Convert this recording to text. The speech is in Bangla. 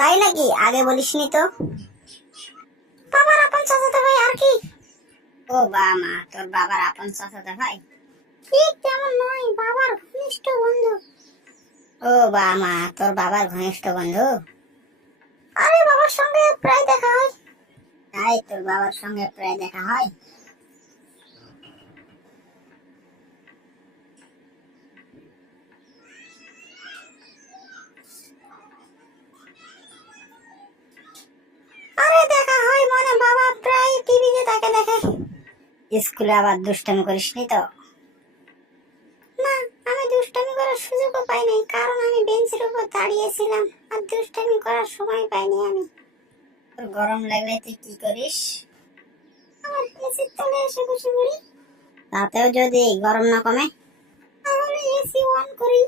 তাই নাকি? আগে বলিসনি তো। বাবার আপন চাচাতো ভাই আর কি। ও মা, তোর বাবার আপন চাচাতো ভাই? ঠিক তেমন নয়, বাবার ঘনিষ্ঠ বন্ধু। ও মা, তোর বাবার ঘনিষ্ঠ বন্ধু? আরে বাবার সঙ্গে প্রায় দেখা হয়। তাই, তোর বাবার সঙ্গে প্রায় দেখা হয়? আরে দেখা হয় মানে বাবা প্রায় টিভিতে তাকে দেখে। স্কুলে আবার দুষ্টামি করিসনি তো? না, আমি দুষ্টামি করার সুযোগও পাইনি, কারণ আমি বেঞ্চের উপর দাঁড়িয়েছিলাম আর দুষ্টামি করার সময় পাইনি আমি। তোর গরম লাগলে তুই কি করিস? আমার এসির তলে এসে বসে পড়ি। তাতেও যদি গরম না কমে, তাহলে এসি অন করি।